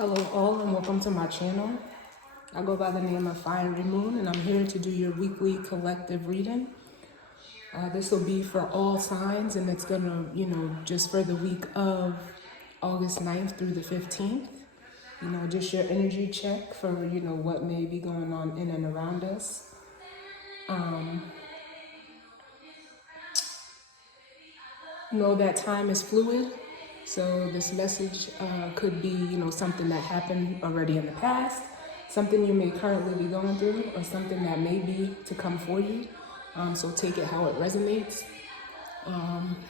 Hello all and welcome to my channel. I go by the name of Fiery Moon and I'm here to do your weekly collective reading. This will be for all signs and it's gonna, just for the week of August 9th through the 15th. Just your energy check for, what may be going on in and around us. Know that time is fluid. So this message could be, something that happened already in the past, something you may currently be going through, or something that may be to come for you. So take it how it resonates.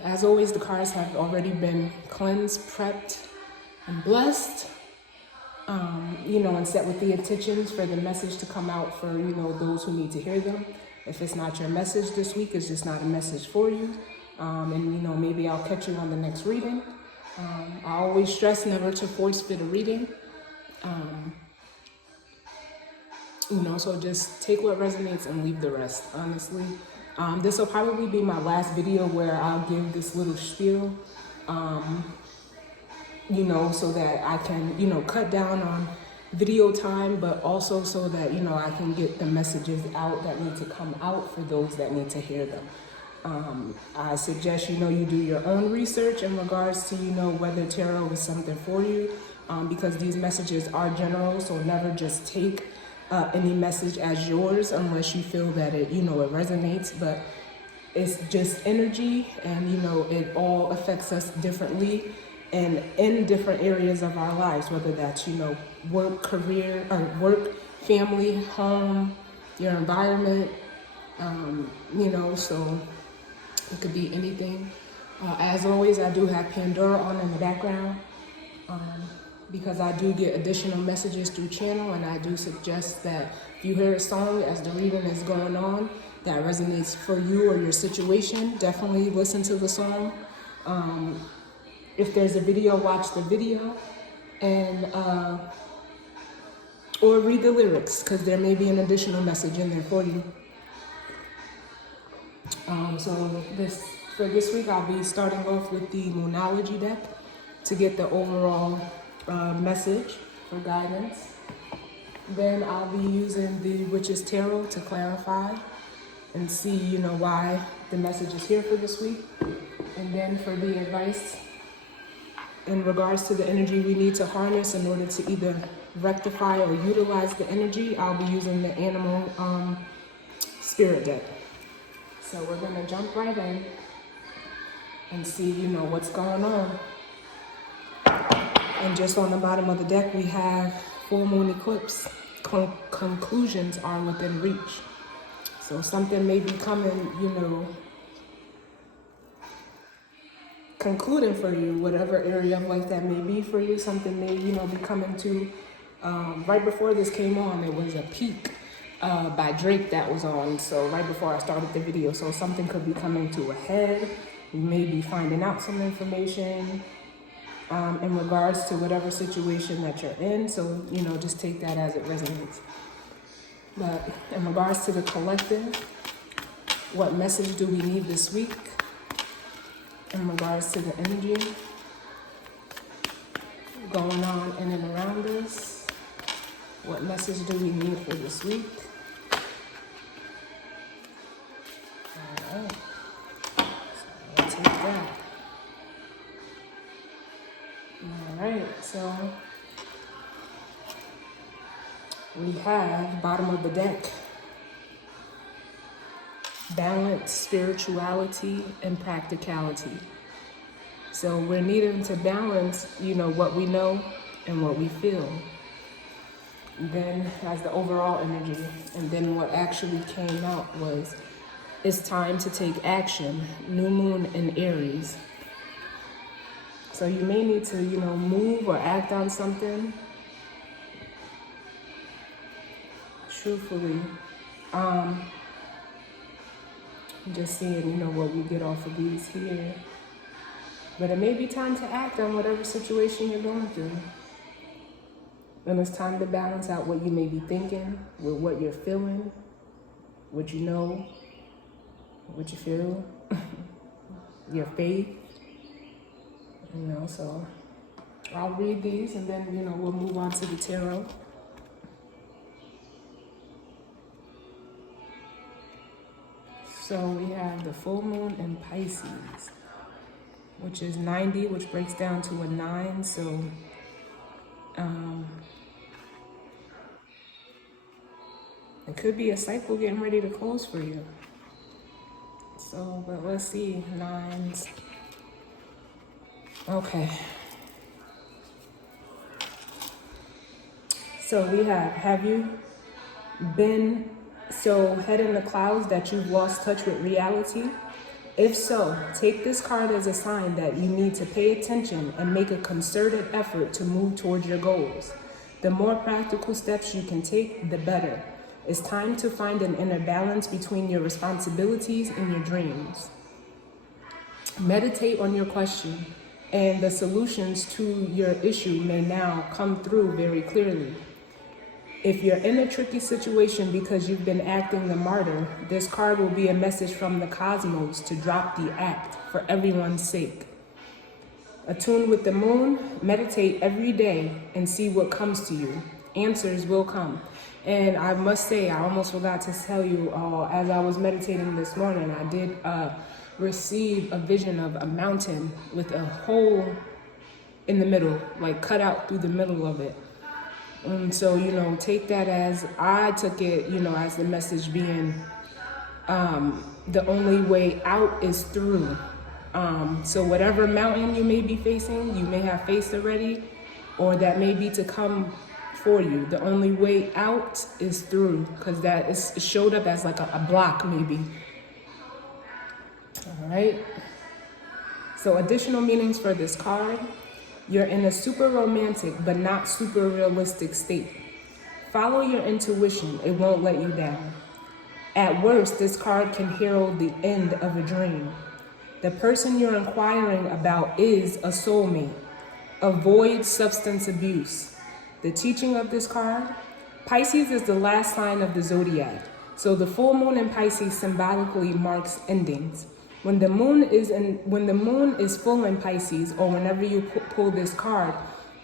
As always, the cards have already been cleansed, prepped, and blessed. And set with the intentions for the message to come out for, those who need to hear them. If it's not your message this week, it's just not a message for you. Maybe I'll catch you on the next reading. I always stress never to force fit a reading. So just take what resonates and leave the rest, honestly. This will probably be my last video where I'll give this little spiel, so that I can, cut down on video time, but also so that, I can get the messages out that need to come out for those that need to hear them. I suggest, you do your own research in regards to, whether tarot is something for you, because these messages are general, so never just take any message as yours unless you feel that it, it resonates, but it's just energy and, it all affects us differently and in different areas of our lives, whether that's, work, career, or work, family, home, your environment, so it could be anything. As always, I do have Pandora on in the background because I do get additional messages through channel, and I do suggest that if you hear a song as the reading is going on that resonates for you or your situation, definitely listen to the song. If there's a video, watch the video, and or read the lyrics because there may be an additional message in there for you. For this week, I'll be starting off with the Moonology deck to get the overall message for guidance. Then I'll be using the Witch's Tarot to clarify and see, why the message is here for this week. And then for the advice in regards to the energy we need to harness in order to either rectify or utilize the energy, I'll be using the Animal Spirit deck. So we're going to jump right in and see, what's going on. And just on the bottom of the deck, we have full moon eclipse. Conclusions are within reach. So something may be coming, concluding for you, whatever area of life that may be for you. Something may, be coming to, right before this came on, it was a peak by Drake that was on, so right before I started the video. So something could be coming to a head. You may be finding out some information in regards to whatever situation that you're in. So, just take that as it resonates. But in regards to the collective, what message do we need this week? In regards to the energy going on in and around us, what message do we need for this week? Alright, so I'll take that. Alright, so we have bottom of the deck, balance, spirituality, and practicality. So we're needing to balance, what we know and what we feel. Then as the overall energy, and then what actually came out was, it's time to take action, new moon in Aries. So you may need to, move or act on something. Truthfully, just seeing, what we get off of these here. But it may be time to act on whatever situation you're going through. And it's time to balance out what you may be thinking with what you're feeling, what you know, what you feel, your faith, so I'll read these and then, we'll move on to the tarot. So we have the full moon in Pisces, which is 90, which breaks down to a 9. So it could be a cycle getting ready to close for you. So, but let's see, 9s. Okay. So we have you been so head in the clouds that you've lost touch with reality? If so, take this card as a sign that you need to pay attention and make a concerted effort to move towards your goals. The more practical steps you can take, the better. It's time to find an inner balance between your responsibilities and your dreams. Meditate on your question, and the solutions to your issue may now come through very clearly. If you're in a tricky situation because you've been acting the martyr, this card will be a message from the cosmos to drop the act for everyone's sake. Attune with the moon, meditate every day and see what comes to you. Answers will come. And I must say, I almost forgot to tell you, as I was meditating this morning, I did receive a vision of a mountain with a hole in the middle, like cut out through the middle of it. And so, take that as, I took it, as the message being, the only way out is through. So whatever mountain you may be facing, you may have faced already, or that may be to come for you. The only way out is through, because that is showed up as like a block maybe. All right. So additional meanings for this card. You're in a super romantic but not super realistic state. Follow your intuition, it won't let you down. At worst, this card can herald the end of a dream. The person you're inquiring about is a soulmate. Avoid substance abuse. The teaching of this card, Pisces is the last sign of the zodiac. So the full moon in Pisces symbolically marks endings. When the moon is full in Pisces, or whenever you pull this card,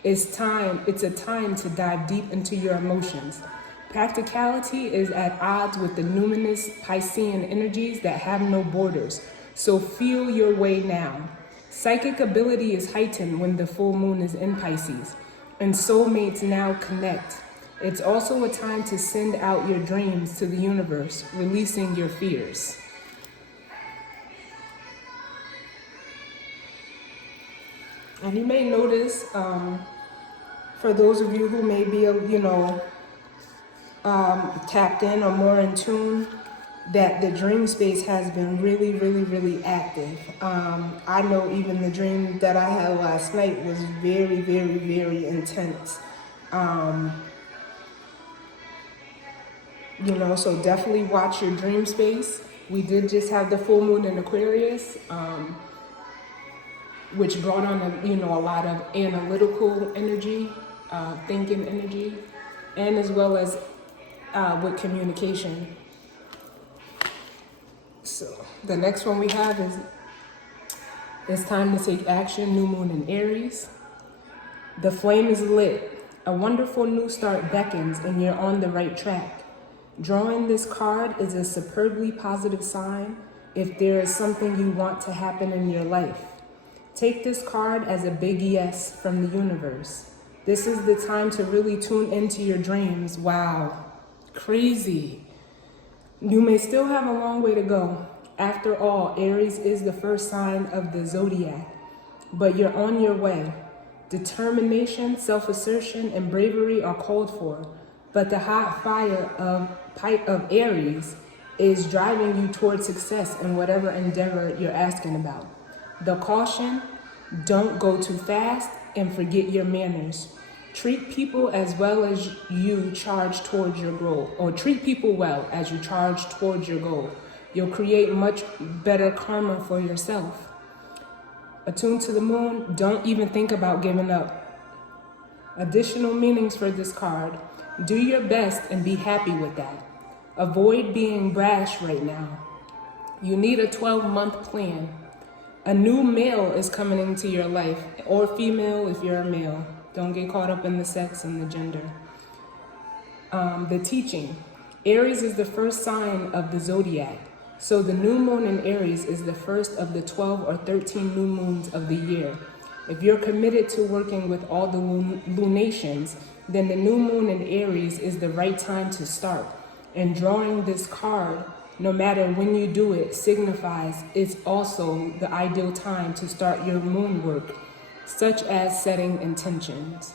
it's a time to dive deep into your emotions. Practicality is at odds with the numinous Piscean energies that have no borders. So feel your way now. Psychic ability is heightened when the full moon is in Pisces, and soulmates now connect. It's also a time to send out your dreams to the universe, releasing your fears. And you may notice, for those of you who may be, tapped in or more in tune, that the dream space has been really, really, really active. I know even the dream that I had last night was very, very, very intense. So definitely watch your dream space. We did just have the full moon in Aquarius, which brought on a lot of analytical energy, thinking energy, and as well as with communication. So the next one we have is it's time to take action, new moon in Aries. The flame is lit. A wonderful new start beckons and you're on the right track. Drawing this card is a superbly positive sign if there is something you want to happen in your life. Take this card as a big yes from the universe. This is the time to really tune into your dreams. Wow, crazy. You may still have a long way to go. After all, Aries is the first sign of the zodiac, but you're on your way. Determination, self-assertion, and bravery are called for, but the hot fire of Aries is driving you towards success in whatever endeavor you're asking about. The caution, don't go too fast and forget your manners. Treat people as well as you charge towards your goal, or treat people well as you charge towards your goal. You'll create much better karma for yourself. Attuned to the moon, don't even think about giving up. Additional meanings for this card. Do your best and be happy with that. Avoid being brash right now. You need a 12-month plan. A new male is coming into your life, or female if you're a male. Don't get caught up in the sex and the gender. The teaching. Aries is the first sign of the zodiac. So the new moon in Aries is the first of the 12 or 13 new moons of the year. If you're committed to working with all the lunations, then the new moon in Aries is the right time to start. And drawing this card, no matter when you do it, signifies it's also the ideal time to start your moon work, such as setting intentions.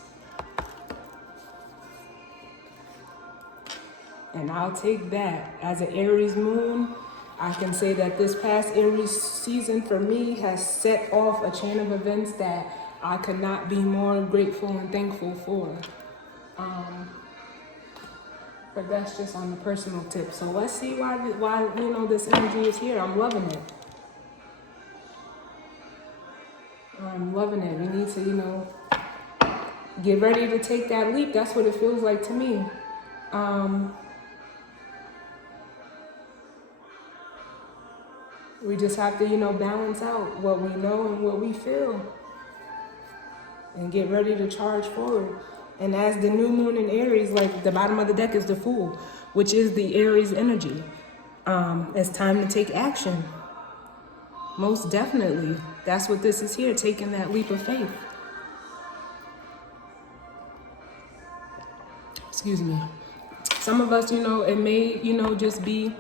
And I'll take that. As an Aries moon, I can say that this past Aries season for me has set off a chain of events that I could not be more grateful and thankful for. But that's just on the personal tip. So let's see why this energy is here. I'm loving it. I'm loving it. We need to, get ready to take that leap. That's what it feels like to me. We just have to, balance out what we know and what we feel and get ready to charge forward. And as the new moon in Aries, like the bottom of the deck is the Fool, which is the Aries energy. It's time to take action. Most definitely. That's what this is here, taking that leap of faith. Excuse me. Some of us, it may, just be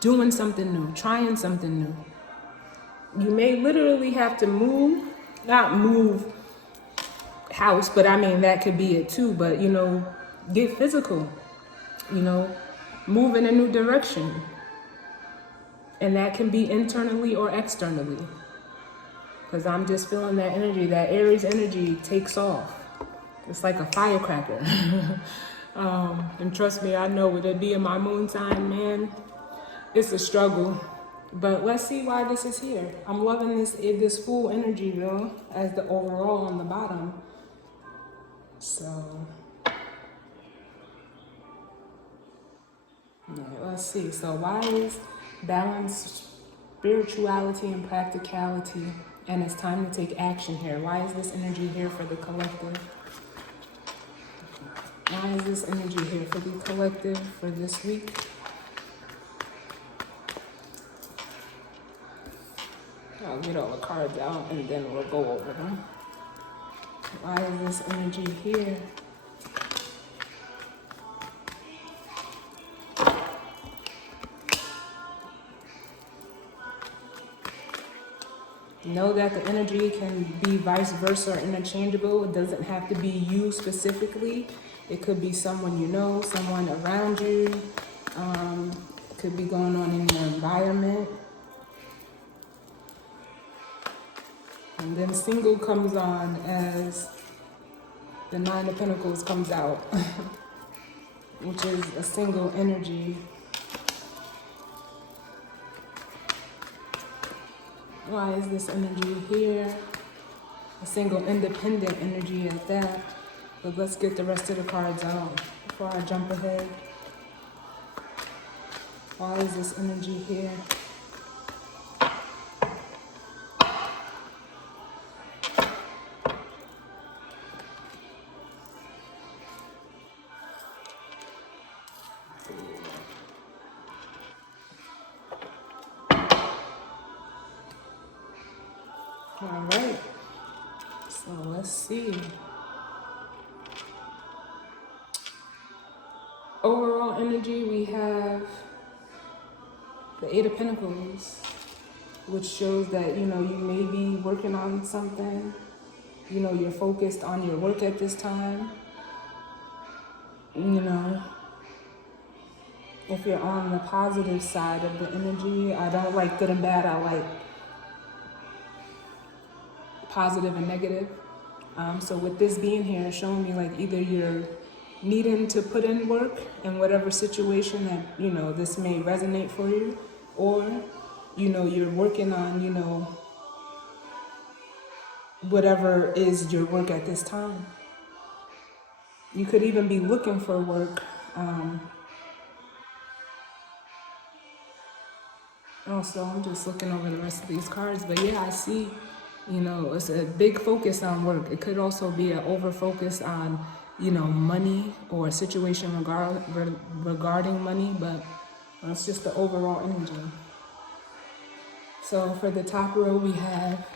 doing something new, trying something new. You may literally have to not move house, but I mean, that could be it too. But, get physical, move in a new direction. And that can be internally or externally. Because I'm just feeling that energy, that Aries energy takes off. It's like a firecracker. And trust me, I know with it being my moon sign, man, it's a struggle. But let's see why this is here. I'm loving this Fool energy, though, as the overall on the bottom. So, yeah, let's see. So why is balance, spirituality, and practicality, and it's time to take action here? Why is this energy here for the collective? Why is this energy here for the collective for this week? I'll get all the cards out and then we'll go over them. Why is this energy here? Know that the energy can be vice versa or interchangeable. It doesn't have to be you specifically. It could be someone you know, someone around you. It could be going on in your environment. And then single comes on as the Nine of Pentacles comes out, which is a single energy. Why is this energy here? A single independent energy at that. But let's get the rest of the cards out before I jump ahead. Why is this energy here? All right, so let's see. Overall energy, we have the Eight of Pentacles, which shows that, you may be working on something. You're focused on your work at this time. If you're on the positive side of the energy, I don't like good and bad, I like positive and negative. So with this being here, it's showing me like either you're needing to put in work in whatever situation that, this may resonate for you, or, you're working on, whatever is your work at this time. You could even be looking for work. Also, I'm just looking over the rest of these cards, but yeah, I see, you know, it's a big focus on work. It could also be an over focus on, you know, money or a situation regarding money, but it's just the overall energy. So for the top row, we have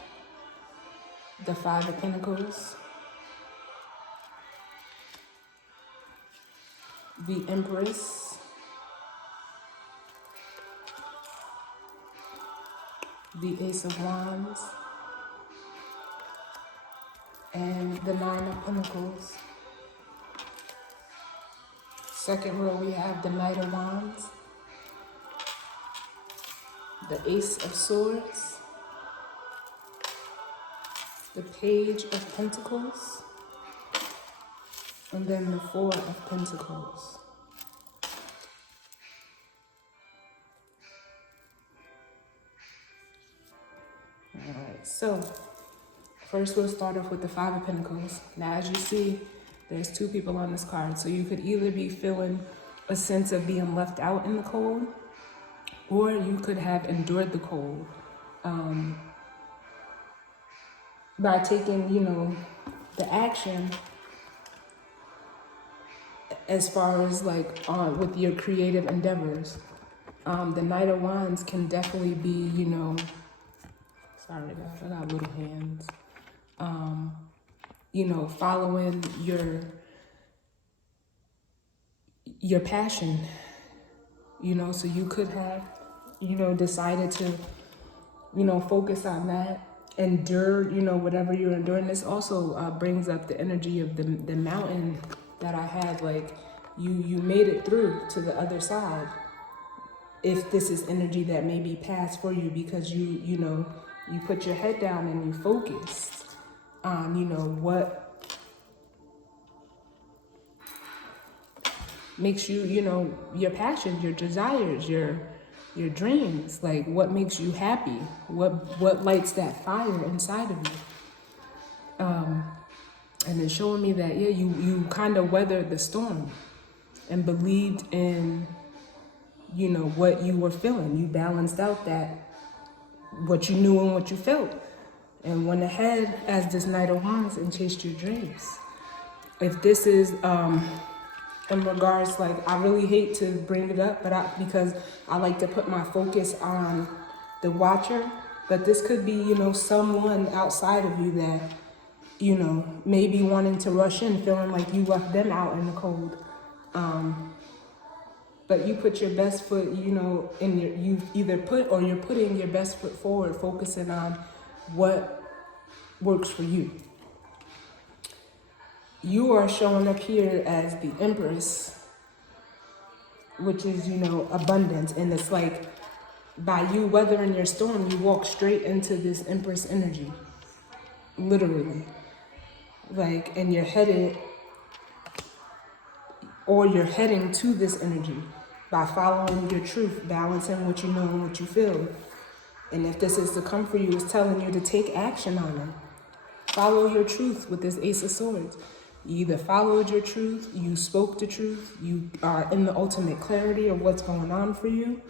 the Five of Pentacles, the Empress, the Ace of Wands, and the Nine of Pentacles. Second row, we have the Knight of Wands, the Ace of Swords, the Page of Pentacles, and then the Four of Pentacles. All right, so first we'll start off with the Five of Pentacles. Now, as you see, there's two people on this card, so you could either be feeling a sense of being left out in the cold, or you could have endured the cold by taking, you know, the action as far as like with your creative endeavors. The Knight of Wands can definitely be, you know, sorry guys, I got little hands. You know, following your passion, you know, so you could have, you know, decided to, you know, focus on that, endure, you know, whatever you're enduring. This also brings up the energy of the mountain that I had, like you made it through to the other side. If this is energy that may be past for you, because you know, you put your head down and you focused on, you know, what makes you, you know, your passions, your desires, your dreams, like what makes you happy, what lights that fire inside of you. And it's showing me that, yeah, you kind of weathered the storm and believed in, you know, what you were feeling. You balanced out that, what you knew and what you felt, and went ahead as this Knight of Wands and chased your dreams. If this is in regards, like, I really hate to bring it up, but because I like to put my focus on the watcher, but this could be, you know, someone outside of you that, you know, maybe wanting to rush in, feeling like you left them out in the cold. But you put your best foot, you know, you either put or you're putting your best foot forward, focusing on what works for you. You are showing up here as the Empress, which is, you know, abundance. And it's like, by you weathering your storm, you walk straight into this Empress energy, literally. Like, and you're heading to this energy by following your truth, balancing what you know and what you feel. And if this is to come for you, it's telling you to take action on it. Follow your truth with this Ace of Swords. You either followed your truth, you spoke the truth, you are in the ultimate clarity of what's going on for you.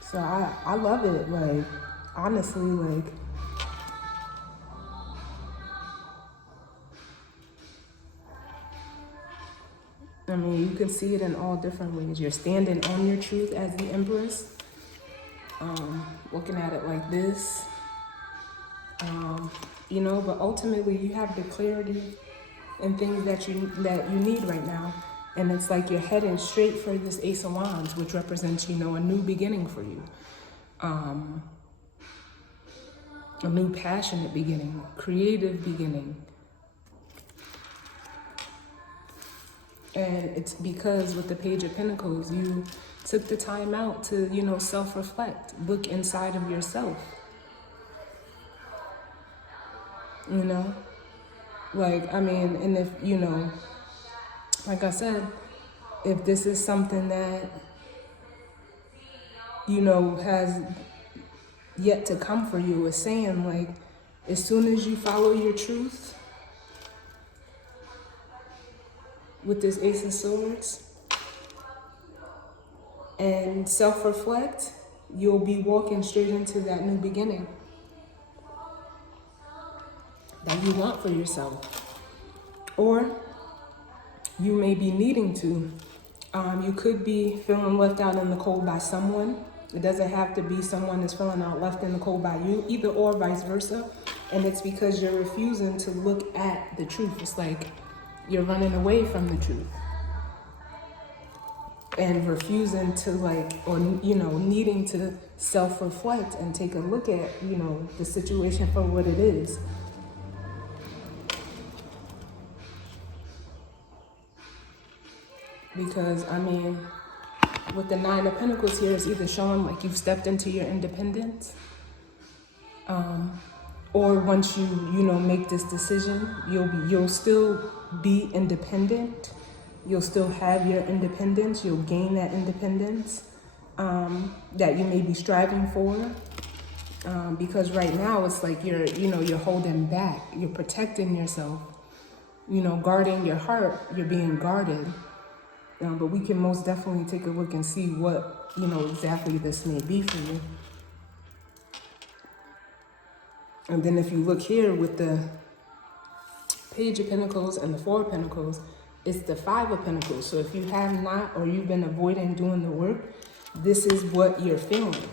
So I love it. Like, honestly, like, I mean, you can see it in all different ways. You're standing on your truth as the Empress, looking at it like this, you know, but ultimately you have the clarity and things that you need right now. And it's like you're heading straight for this Ace of Wands, which represents, you know, a new beginning for you. A new passionate beginning, creative beginning. And it's because with the Page of Pentacles, you took the time out to, you know, self-reflect, look inside of yourself. You know, like, I mean, and if, you know, like I said, if this is something that, you know, has yet to come for you, is saying, like, as soon as you follow your truth with this Ace of Swords, and self-reflect, you'll be walking straight into that new beginning that you want for yourself. Or you may be needing to. You could be feeling left out in the cold by someone. It doesn't have to be someone that's feeling out left in the cold by you, either or vice versa. And it's because you're refusing to look at the truth. It's like you're running away from the truth. And refusing to needing to self-reflect and take a look at, the situation for what it is. Because, with the Nine of Pentacles here, it's either showing like you've stepped into your independence, or once you make this decision, you'll still be independent. You'll still have your independence. You'll gain that independence that you may be striving for. Because right now it's like you're holding back. You're protecting yourself. Guarding your heart. You're being guarded. But we can most definitely take a look and see what, exactly this may be for you. And then if you look here with the Page of Pentacles and the Four of Pentacles, it's the Five of Pentacles. So if you have not, or you've been avoiding doing the work, this is what you're feeling.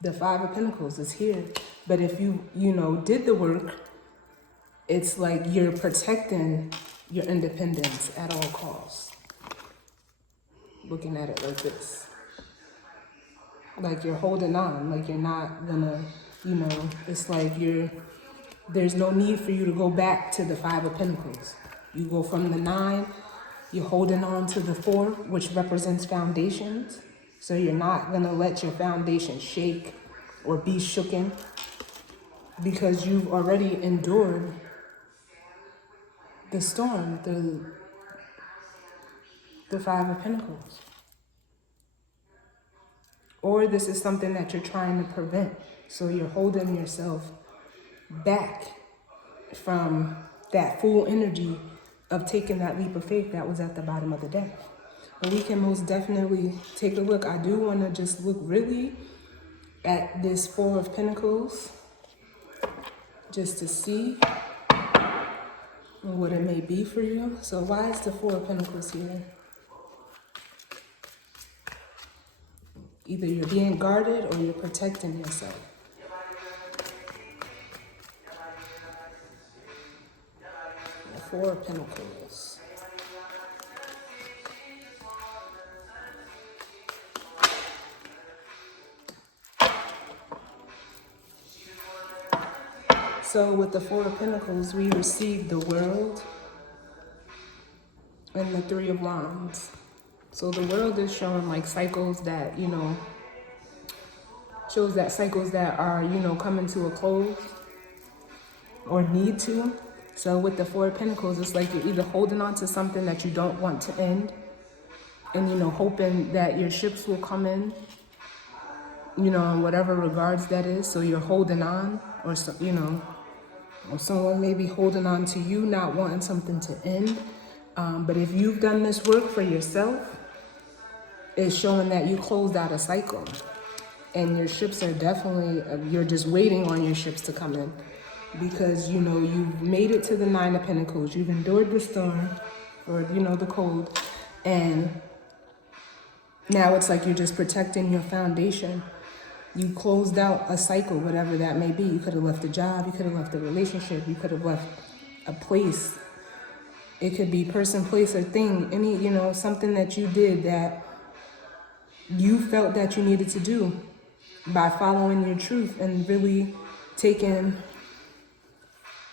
The Five of Pentacles is here. But if you, did the work, it's like you're protecting your independence at all costs. Looking at it like this. Like you're holding on, like you're not gonna, it's like there's no need for you to go back to the Five of Pentacles. You go from the Nine, you're holding on to the Four, which represents foundations. So you're not gonna let your foundation shake or be shooken because you've already endured the storm, the Five of Pentacles. Or this is something that you're trying to prevent. So you're holding yourself back from that full energy of taking that leap of faith that was at the bottom of the deck. But we can most definitely take a look. I do want to just look really at this Four of Pentacles just to see what it may be for you. So why is the Four of Pentacles here? Either you're being guarded or you're protecting yourself. The Four of Pentacles. So with the Four of Pentacles, we receive the World and the Three of Wands. So the World is showing like cycles that, shows that cycles that are, coming to a close or need to. So with the Four of Pentacles, it's like you're either holding on to something that you don't want to end and, hoping that your ships will come in, in whatever regards that is. So you're holding on, or, or someone may be holding on to you, not wanting something to end. But if you've done this work for yourself, it's showing that you closed out a cycle. And your ships are definitely, you're just waiting on your ships to come in. Because, you've made it to the Nine of Pentacles. You've endured the storm, or, the cold. And now it's like you're just protecting your foundation. You closed out a cycle, whatever that may be. You could have left a job. You could have left a relationship. You could have left a place. It could be person, place, or thing. Any, something that you did that you felt that you needed to do by following your truth and really taking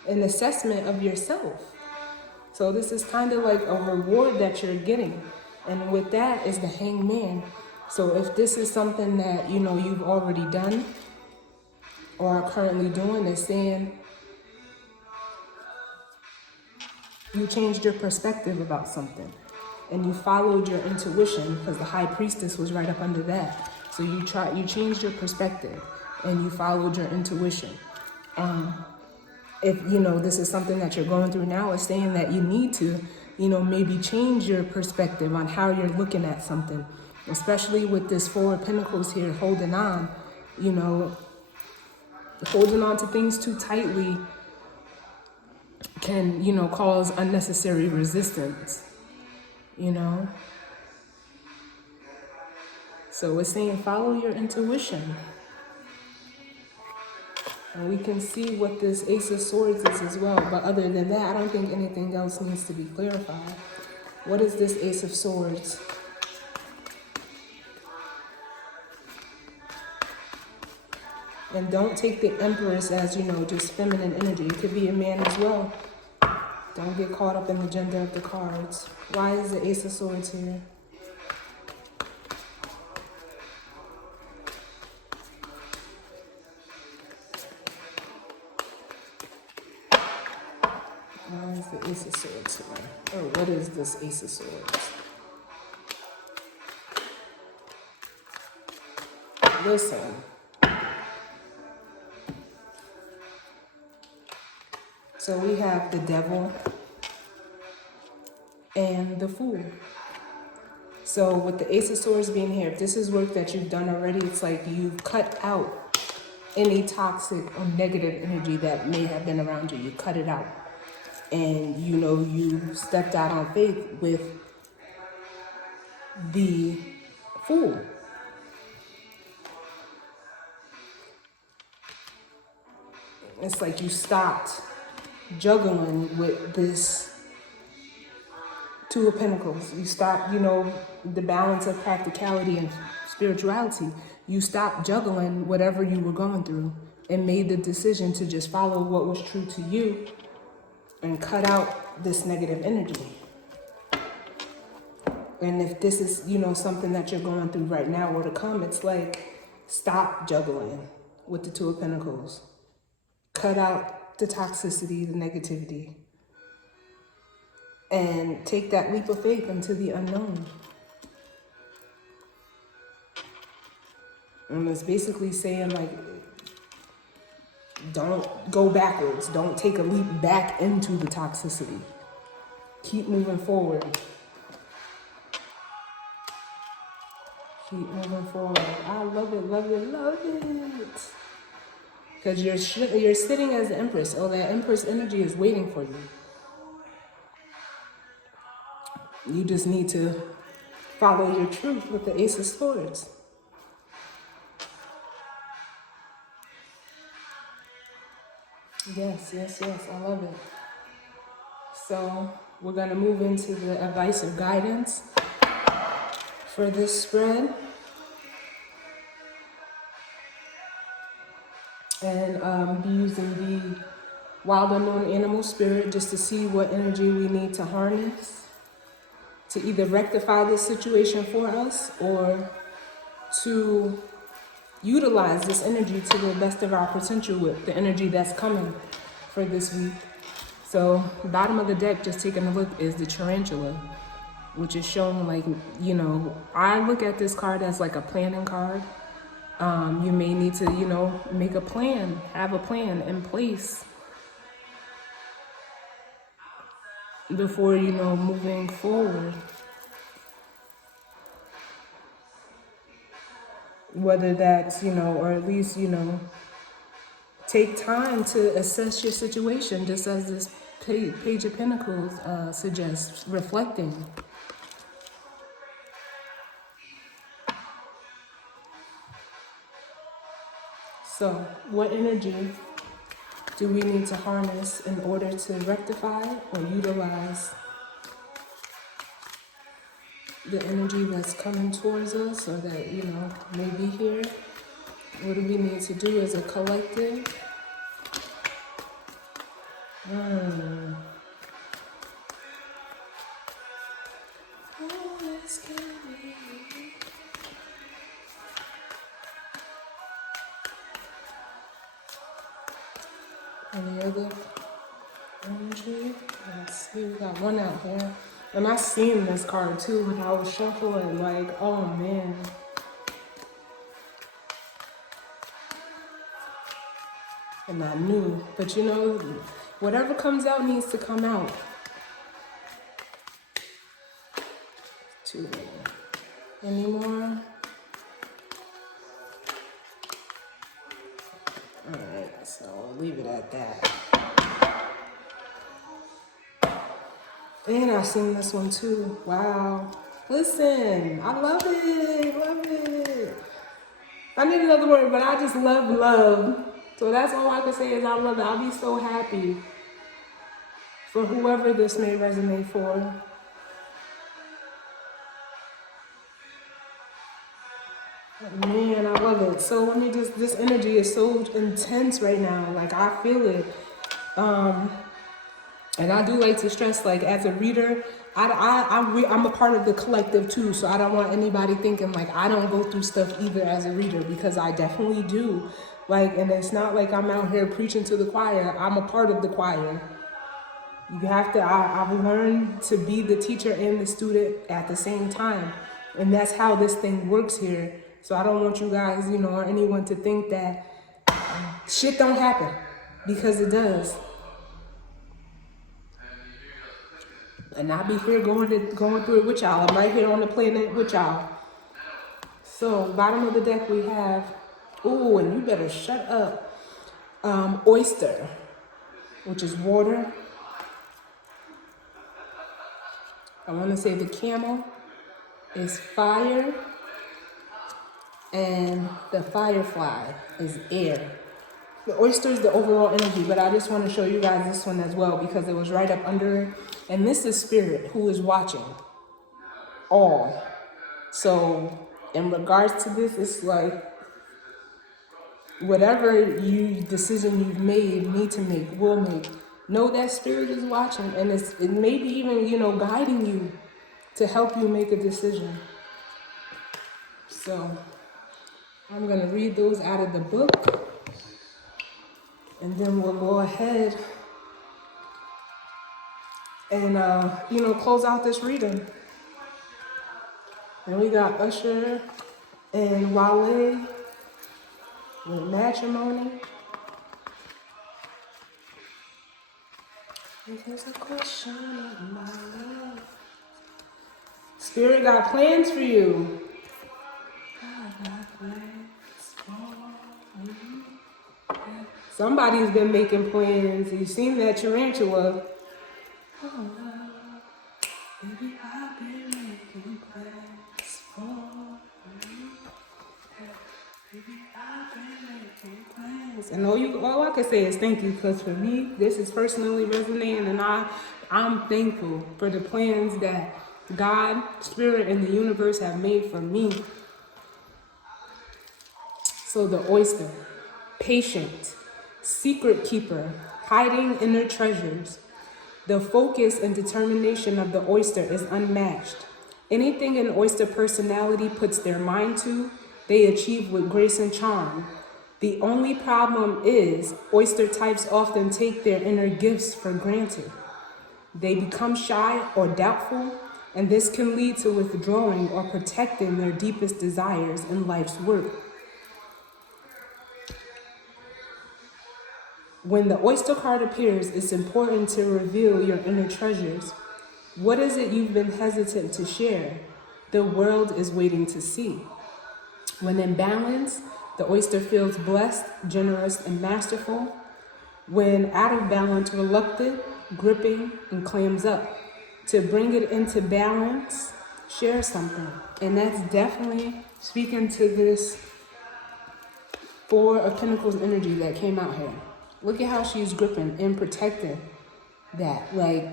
an assessment of yourself. So this is kind of like a reward that you're getting. And with that is the Hangman. So if this is something that, you've already done or are currently doing, is saying you changed your perspective about something and you followed your intuition, because the High Priestess was right up under that. So you changed your perspective and you followed your intuition. If, this is something that you're going through now, it's saying that you need to maybe change your perspective on how you're looking at something, especially with this Four of Pentacles here, holding on, holding on to things too tightly can, cause unnecessary resistance, So it's saying follow your intuition. And we can see what this Ace of Swords is as well. But other than that, I don't think anything else needs to be clarified. What is this Ace of Swords? And don't take the Empress as, just feminine energy. It could be a man as well. Don't get caught up in the gender of the cards. Why is the Ace of Swords here? Why is the Ace of Swords here? Or what is this Ace of Swords? Listen. So we have the Devil and the Fool. So with the Ace of Swords being here, if this is work that you've done already, it's like you've cut out any toxic or negative energy that may have been around you. You cut it out. And, you stepped out on faith with the Fool. It's like you stopped juggling with this Two of Pentacles. You stopped, the balance of practicality and spirituality. You stopped juggling whatever you were going through and made the decision to just follow what was true to you and cut out this negative energy. And if this is, something that you're going through right now or to come, it's like, stop juggling with the Two of Pentacles. Cut out the toxicity, the negativity, and take that leap of faith into the unknown. And it's basically saying, like, don't go backwards. Don't take a leap back into the toxicity. Keep moving forward. Keep moving forward. I love it, love it, love it. Because you're sitting as the Empress. Oh, that Empress energy is waiting for you. You just need to follow your truth with the Ace of Swords. Yes, yes, yes. I love it. So we're going to move into the advice or guidance for this spread. And be using the Wild Unknown Animal Spirit just to see what energy we need to harness to either rectify this situation for us or to utilize this energy to the best of our potential with the energy that's coming for this week. So bottom of the deck, just taking a look, is the Tarantula, which is showing, like, I look at this card as like a planning card. You may need to, make a plan, have a plan in place before, moving forward. Whether that's, or at least, take time to assess your situation, just as this Page of Pentacles suggests, reflecting. So, what energy do we need to harness in order to rectify or utilize the energy that's coming towards us, or that, may be here? What do we need to do as a collective? Any other energy? Let's see, we got one out here. And I seen this card too when I was shuffling, like, oh man. And I knew, but whatever comes out needs to come out. Any more? Alright, so I'll leave it at that. And I've seen this one too. Wow. Listen, I love it. Love it. I need another word, but I just love love. So that's all I can say is I love it. I'll be so happy for whoever this may resonate for. Man, I love it. So let me just, this energy is so intense right now. Like I feel it. And I do like to stress, like as a reader, I'm a part of the collective too. So I don't want anybody thinking like I don't go through stuff either as a reader, because I definitely do. Like, and it's not like I'm out here preaching to the choir. I'm a part of the choir. You have to, I've learned to be the teacher and the student at the same time. And that's how this thing works here. So I don't want you guys, you know, or anyone to think that shit don't happen, because it does. And I'll be here going through it with y'all. I'm right here on the planet with y'all. So bottom of the deck we have, ooh, and you better shut up. Oyster, which is water. I want to say the camel is fire, and the firefly is air. The oyster is the overall energy, but I just want to show you guys this one as well because it was right up under it. And this is spirit who is watching all. So in regards to this, it's like whatever decision you've made, need to make, will make, know that spirit is watching, and it may be even, you know, guiding you to help you make a decision. So I'm going to read those out of the book, and then we'll go ahead and, you know, close out this reading. And we got Usher and Wale with Matrimony. There's a question of my love. Spirit got plans for you. Somebody's been making plans. You've seen that tarantula. Baby, I've been making plans for you. Baby, I've been making plans. And all I can say is thank you, because for me, this is personally resonating, and I'm thankful for the plans that God, Spirit, and the universe have made for me. So the oyster, patient, secret keeper, hiding inner treasures. The focus and determination of the oyster is unmatched. Anything an oyster personality puts their mind to, they achieve with grace and charm. The only problem is oyster types often take their inner gifts for granted. They become shy or doubtful, and this can lead to withdrawing or protecting their deepest desires in life's work. When the oyster card appears, it's important to reveal your inner treasures. What is it you've been hesitant to share? The world is waiting to see. When in balance, the oyster feels blessed, generous, and masterful. When out of balance, reluctant, gripping, and clams up. To bring it into balance, share something. And that's definitely speaking to this Four of Pentacles energy that came out here. Look at how she's gripping and protecting that. Like,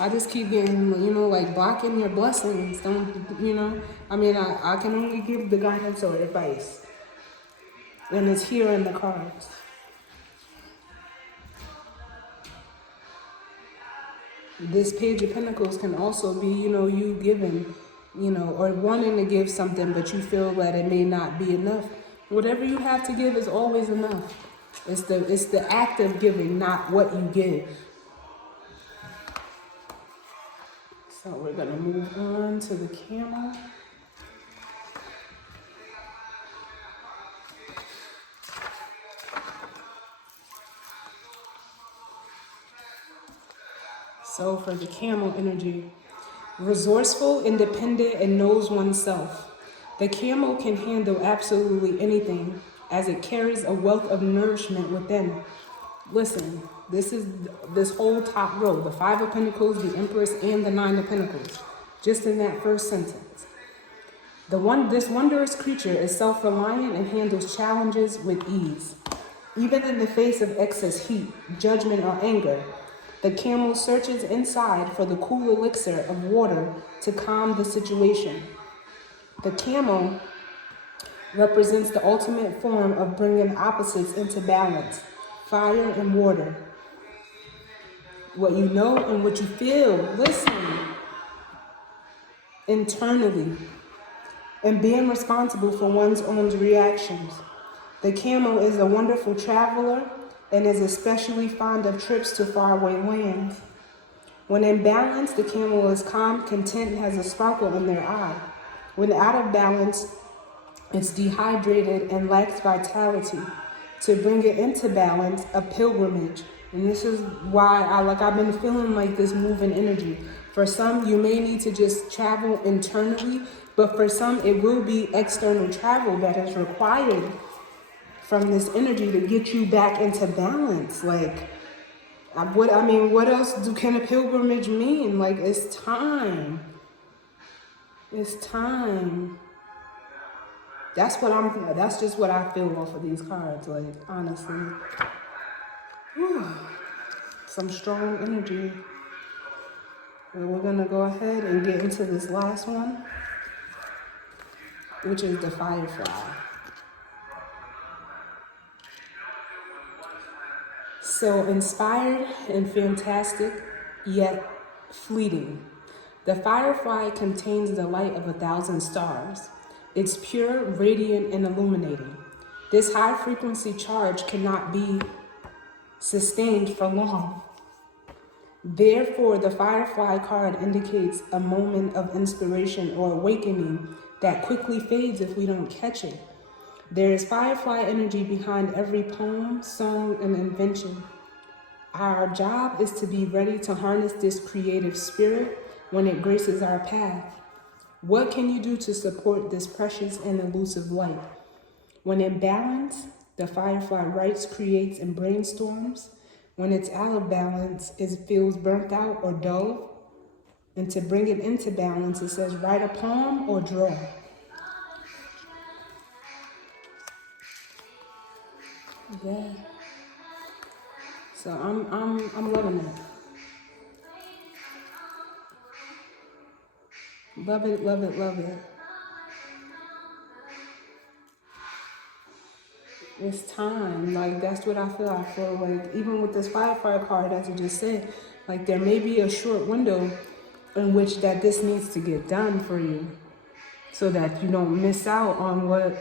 I just keep getting, you know, like blocking your blessings. Don't, you know, I mean, I can only give the guidance or advice. And it's here in the cards. This Page of Pentacles can also be, you know, you giving, you know, or wanting to give something, but you feel that it may not be enough. Whatever you have to give is always enough. It's the act of giving, not what you give. So we're gonna move on to the camel. So for the camel energy, Resourceful, independent, and knows oneself. The camel can handle absolutely anything as it carries a wealth of nourishment within. Listen, this is this whole top row, the Five of Pentacles, the Empress, and the Nine of Pentacles, just in that first sentence. This wondrous creature is self-reliant and handles challenges with ease. Even in the face of excess heat, judgment, or anger, the camel searches inside for the cool elixir of water to calm the situation. The camel represents the ultimate form of bringing opposites into balance, fire and water. What you know and what you feel, listen, internally, and being responsible for one's own reactions. The camel is a wonderful traveler and is especially fond of trips to faraway lands. When in balance, the camel is calm, content, and has a sparkle in their eye. When out of balance, it's dehydrated and lacks vitality. To bring it into balance, a pilgrimage. And this is why I've been feeling like this moving energy. For some, you may need to just travel internally, but for some, it will be external travel that is required from this energy to get you back into balance. What else can a pilgrimage mean? Like, it's time. It's time. That's just what I feel off of these cards, like, honestly. Whew. Some strong energy. And we're gonna go ahead and get into this last one, which is the Firefly. So inspired and fantastic, yet fleeting. The Firefly contains the light of 1,000 stars. It's pure, radiant, and illuminating. This high-frequency charge cannot be sustained for long. Therefore, the Firefly card indicates a moment of inspiration or awakening that quickly fades if we don't catch it. There is Firefly energy behind every poem, song, and invention. Our job is to be ready to harness this creative spirit when it graces our path. What can you do to support this precious and elusive light? When in balance, the Firefly writes, creates, and brainstorms. When it's out of balance, it feels burnt out or dull. And to bring it into balance, it says write a poem or draw. Yeah. So I'm loving it. Love it, love it, love it. It's time. Like, that's what I feel. I feel like even with this Firefly card, as I just said, like, there may be a short window in which that this needs to get done for you so that you don't miss out on what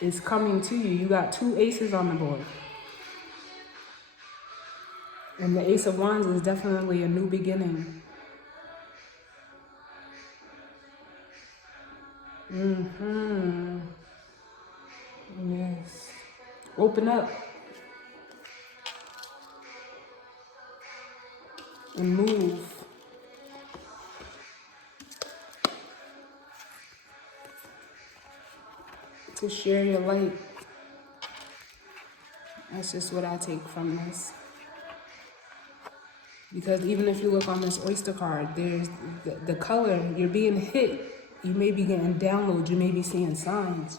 is coming to you. You got 2 aces on the board. And the Ace of Wands is definitely a new beginning. Yes. Open up. And move. To share your light. That's just what I take from this. Because even if you look on this oyster card, there's the color, you're being hit. You may be getting downloads, you may be seeing signs.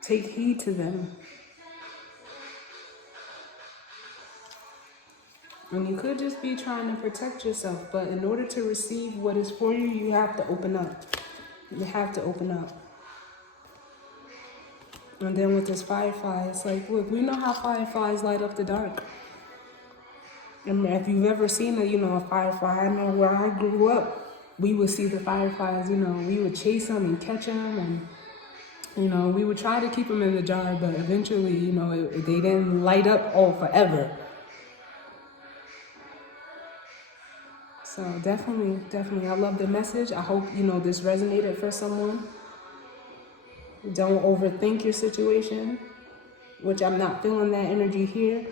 Take heed to them. And you could just be trying to protect yourself, but in order to receive what is for you, you have to open up. You have to open up. And then with this Firefly, it's like, look, we know how fireflies light up the dark. And if you've ever seen a firefly, I know where I grew up, we would see the fireflies, we would chase them and catch them, and, we would try to keep them in the jar, but eventually, they didn't light up all forever. So definitely, I love the message. I hope, this resonated for someone. Don't overthink your situation, which I'm not feeling that energy here.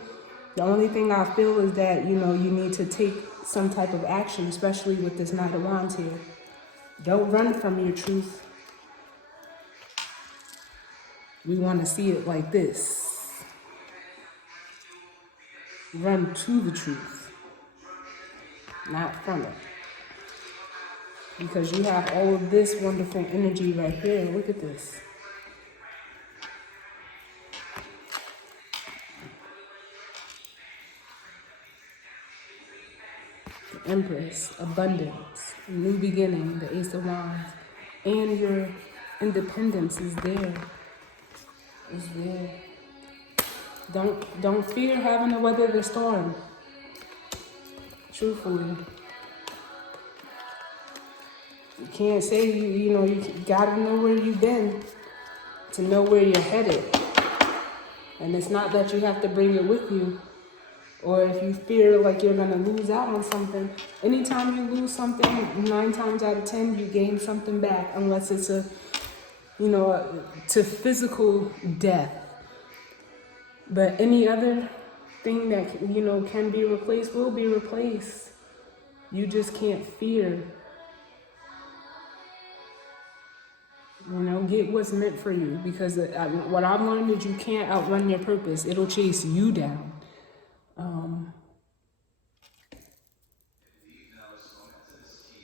The only thing I feel is that, you need to take some type of action, especially with this Knight of Wands here. Don't run from your truth. We want to see it like this. Run to the truth, not from it. Because you have all of this wonderful energy right here. Look at this. The Empress, abundance, new beginning, the Ace of Wands, and your independence is there. Is there. Don't fear having to weather the storm. Truthfully. You can't say you gotta know where you've been to know where you're headed. And it's not that you have to bring it with you. Or if you fear like you're gonna lose out on something. Anytime you lose something, 9 times out of 10, you gain something back. Unless it's to physical death. But any other thing that, can be replaced will be replaced. You just can't fear. Get what's meant for you. Because what I've learned is you can't outrun your purpose. It'll chase you down.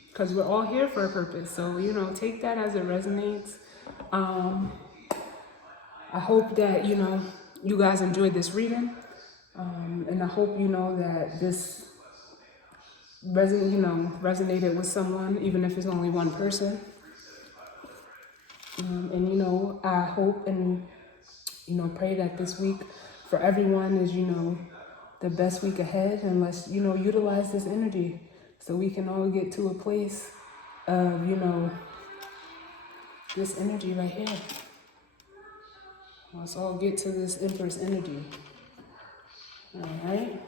Because we're all here for a purpose. So, take that as it resonates. I hope that, you guys enjoyed this reading. And I hope, that this resonated with someone, even if it's only one person. And I hope and, pray that this week for everyone is, the best week ahead. And let's, utilize this energy so we can all get to a place of, this energy right here. Let's all get to this Empress energy. All right.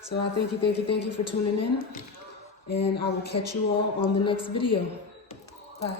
So I thank you for tuning in. And I will catch you all on the next video. Bye.